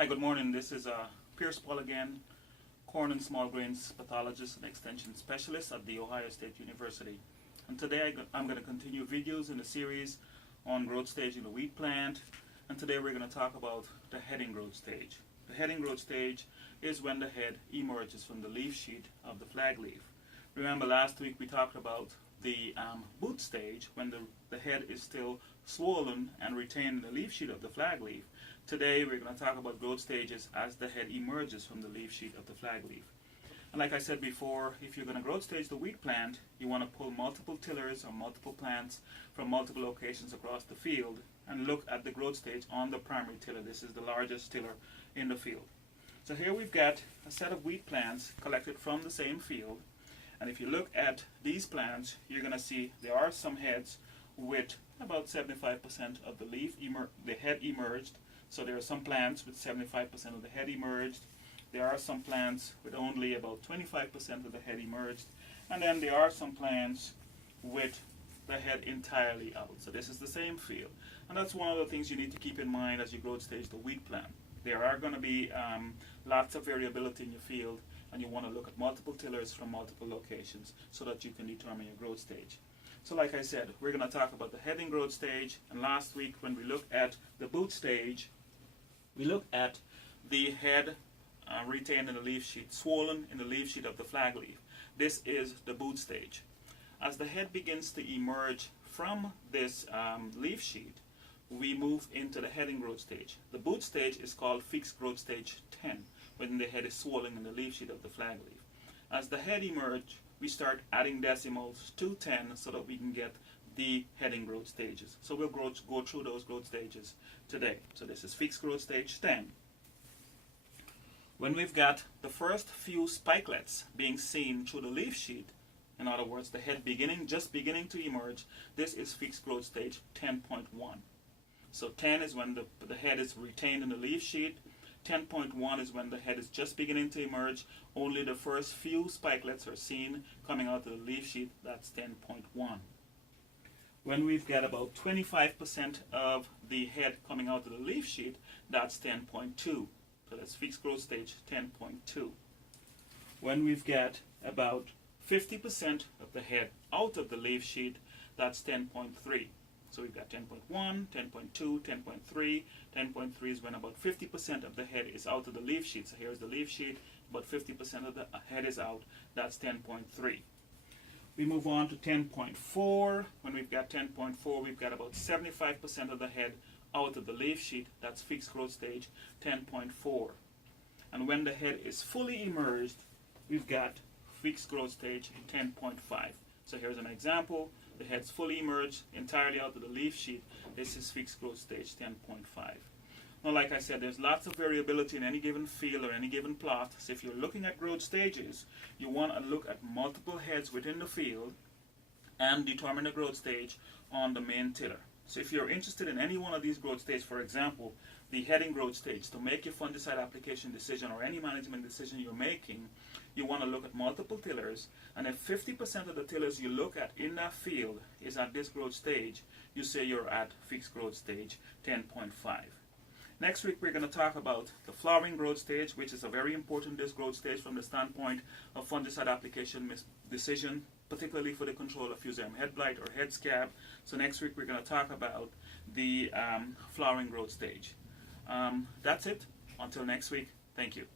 Hi, good morning. This is Pierce Paul again, corn and small grains pathologist and extension specialist at The Ohio State University. And today I'm going to continue videos in the series on growth stage in the wheat plant. And today we're going to talk about the heading growth stage. The heading growth stage is when the head emerges from the leaf sheet of the flag leaf. Remember last week we talked about the boot stage when the head is still swollen and retained in the leaf sheet of the flag leaf. Today we're going to talk about growth stages as the head emerges from the leaf sheet of the flag leaf. And like I said before, if you're going to growth stage the wheat plant, you want to pull multiple tillers or multiple plants from multiple locations across the field and look at the growth stage on the primary tiller. This is the largest tiller in the field. So here we've got a set of wheat plants collected from the same field. And if you look at these plants, you're going to see there are some heads with about 75% of the head emerged. So there are some plants with 75% of the head emerged. There are some plants with only about 25% of the head emerged. And then there are some plants with the head entirely out. So this is the same field. And that's one of the things you need to keep in mind as you growth stage the wheat plant. There are going to be lots of variability in your field, and you want to look at multiple tillers from multiple locations so that you can determine your growth stage. So like I said, we're going to talk about the heading growth stage, and last week when we looked at the boot stage, we looked at the head retained in the leaf sheet, swollen in the leaf sheet of the flag leaf. This is the boot stage. As the head begins to emerge from this leaf sheet, we move into the heading growth stage. The boot stage is called fixed growth stage 10, when the head is swollen in the leaf sheet of the flag leaf. As the head emerges, we start adding decimals to 10 so that we can get the heading growth stages. So we'll go through those growth stages today. So this is fixed growth stage 10. When we've got the first few spikelets being seen through the leaf sheet, in other words, the head just beginning to emerge, this is fixed growth stage 10.1. So 10 is when the head is retained in the leaf sheet. 10.1 is when the head is just beginning to emerge. Only the first few spikelets are seen coming out of the leaf sheet. That's 10.1. When we've got about 25% of the head coming out of the leaf sheet, that's 10.2. So that's fixed growth stage 10.2. When we've got about 50% of the head out of the leaf sheet, that's 10.3. So we've got 10.1, 10.2, 10.3. 10.3 is when about 50% of the head is out of the leaf sheet. So here's the leaf sheet, about 50% of the head is out. That's 10.3. We move on to 10.4. When we've got 10.4, we've got about 75% of the head out of the leaf sheet. That's fixed growth stage 10.4. And when the head is fully emerged, we've got fixed growth stage 10.5. So here's an example. The head's fully emerged, entirely out of the leaf sheet. This is fixed growth stage 10.5. Now, like I said, there's lots of variability in any given field or any given plot. So if you're looking at growth stages, you want to look at multiple heads within the field and determine the growth stage on the main tiller. So if you're interested in any one of these growth stages, for example, the heading growth stage, to make your fungicide application decision or any management decision you're making, you want to look at multiple tillers, and if 50% of the tillers you look at in that field is at this growth stage, you say you're at fixed growth stage 10.5. Next week we're going to talk about the flowering growth stage, which is a very important growth stage from the standpoint of fungicide application decision, particularly for the control of fusarium head blight or head scab. So next week we're going to talk about the flowering growth stage. That's it. Until next week, thank you.